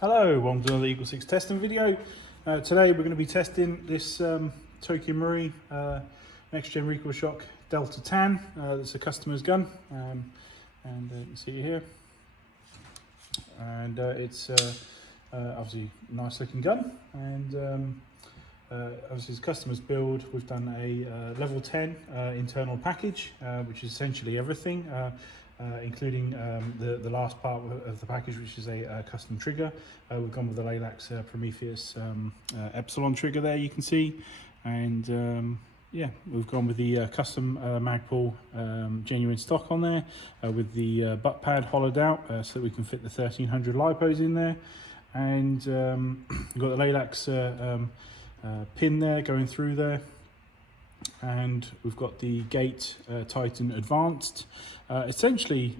Hello, welcome to another EagleSix testing video. Today we're going to be testing this Tokyo Marui next gen recoil shock Delta Tan. That's a customer's gun, and you can see it here. And it's obviously a nice looking gun, and obviously it's customer's build. We've done a level 10 internal package, which is essentially everything. Including the last part of the package, which is a custom trigger. We've gone with the laylax Prometheus Epsilon trigger there, you can see, and yeah, we've gone with the custom Magpul genuine stock on there, with the butt pad hollowed out so that we can fit the 1300 lipos in there, and we've got the laylax pin there going through there. And we've got the gate Titan Advanced. Essentially,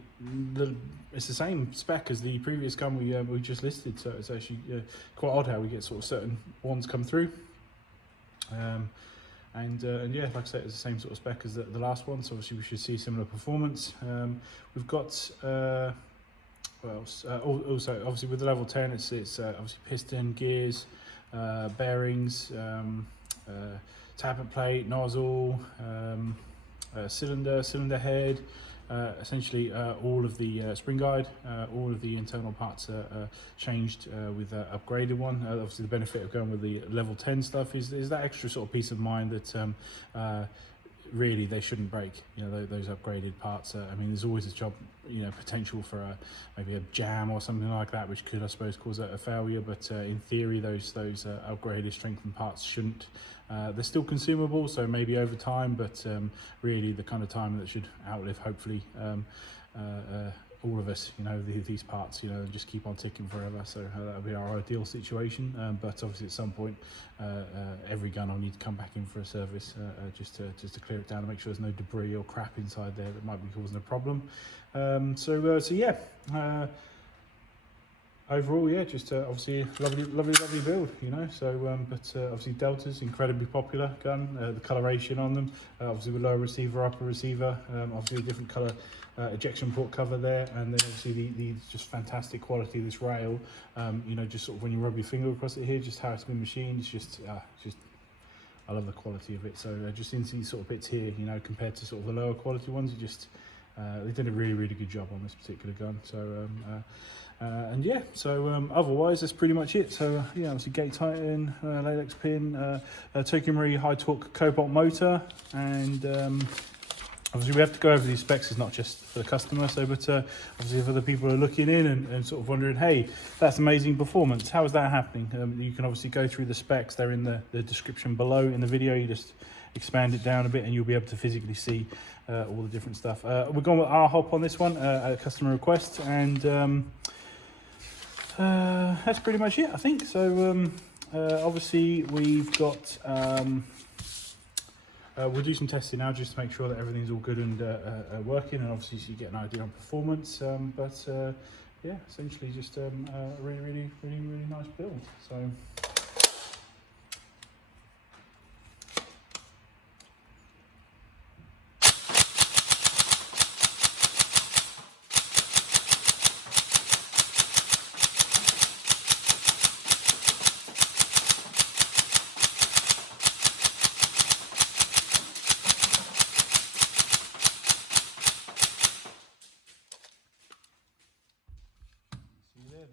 it's the same spec as the previous gun we just listed, so it's actually quite odd how we get sort of certain ones come through. And yeah, like I said, it's the same sort of spec as the last one, so obviously we should see similar performance. We've got what else? Also, obviously with the level 10, it's obviously piston, gears, bearings, tappet plate, nozzle, cylinder head, essentially all of the spring guide, all of the internal parts are changed with an upgraded one. Obviously the benefit of going with the level 10 stuff is that extra sort of peace of mind that really they shouldn't break, you know, those upgraded parts. I mean, there's always a job, you know, potential for maybe a jam or something like that, which could, I suppose, cause a failure, but in theory those upgraded strengthened parts shouldn't. They're still consumable, so maybe over time, but really the kind of time that should outlive, hopefully, all of us, you know, these parts, you know, and just keep on ticking forever. So that would be our ideal situation. But obviously at some point, every gun will need to come back in for a service, just to clear it down and make sure there's no debris or crap inside there that might be causing a problem. So yeah. Overall, yeah, just obviously a lovely build, you know. So, but obviously Delta's incredibly popular gun. The coloration on them, obviously with lower receiver, upper receiver, obviously a different colour ejection port cover there, and then obviously the just fantastic quality of this rail. You know, just sort of when you rub your finger across it here, just how it's been machined, it's just I love the quality of it. So just in these sort of bits here, you know, compared to sort of the lower quality ones, you just they did a really good job on this particular gun. So and yeah, so otherwise that's pretty much it. So yeah, obviously gate Titan, laylax pin, Tokyo Marui high torque cobalt motor, and obviously we have to go over these specs. It's not just for the customer, so but obviously if other people are looking in and sort of wondering, hey, that's amazing performance, how is that happening? You can obviously go through the specs. They're in the description below in the video. You just expand it down a bit and you'll be able to physically see all the different stuff. We're going with our hop on this one, a customer request, and that's pretty much it, I think. So obviously we've got we'll do some testing now just to make sure that everything's all good and working, and obviously so you get an idea on performance. But yeah, essentially just a really nice build. So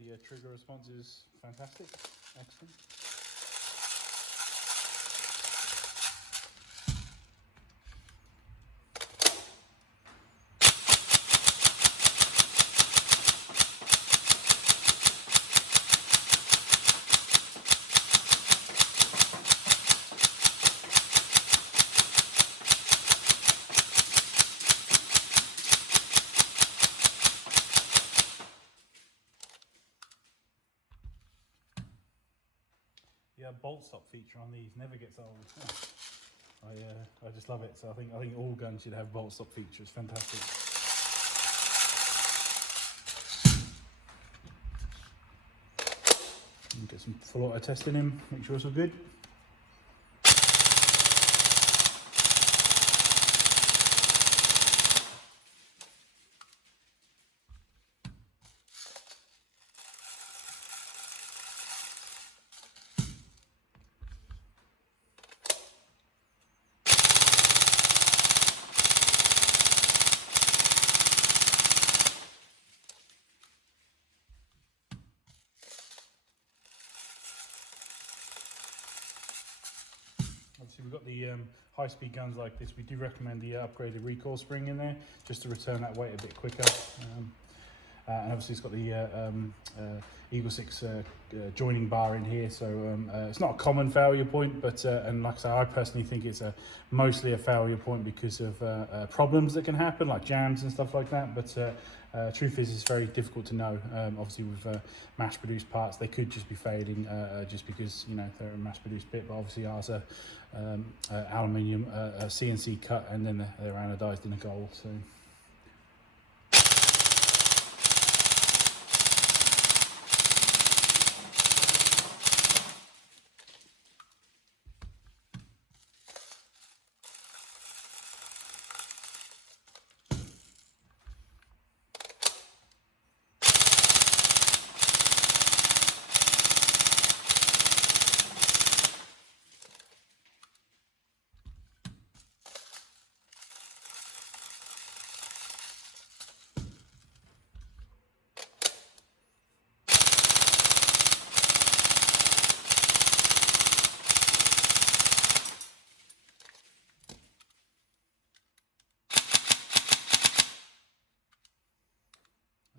the trigger response is fantastic, excellent. Yeah, bolt stop feature on these never gets old. I just love it. So I think all guns should have bolt stop features. Fantastic. Get some full auto testing in. Make sure it's all good. obviously we've got the high-speed guns like this. We do recommend the upgraded recoil spring in there, just to return that weight a bit quicker. And obviously it's got the EagleSix joining bar in here, so it's not a common failure point, but and like I say, I personally think it's mostly a failure point because of problems that can happen, like jams and stuff like that. But truth is, it's very difficult to know. Obviously with mass-produced parts, they could just be failing just because, you know, they're a mass-produced bit, but obviously ours are aluminium CNC cut, and then they're anodized in a gold. So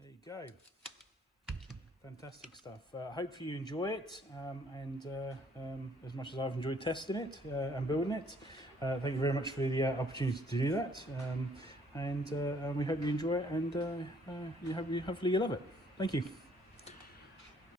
there you go. Fantastic stuff. Hopefully you enjoy it, and as much as I've enjoyed testing it and building it. Thank you very much for the opportunity to do that, and we hope you enjoy it, and hopefully you love it. Thank you.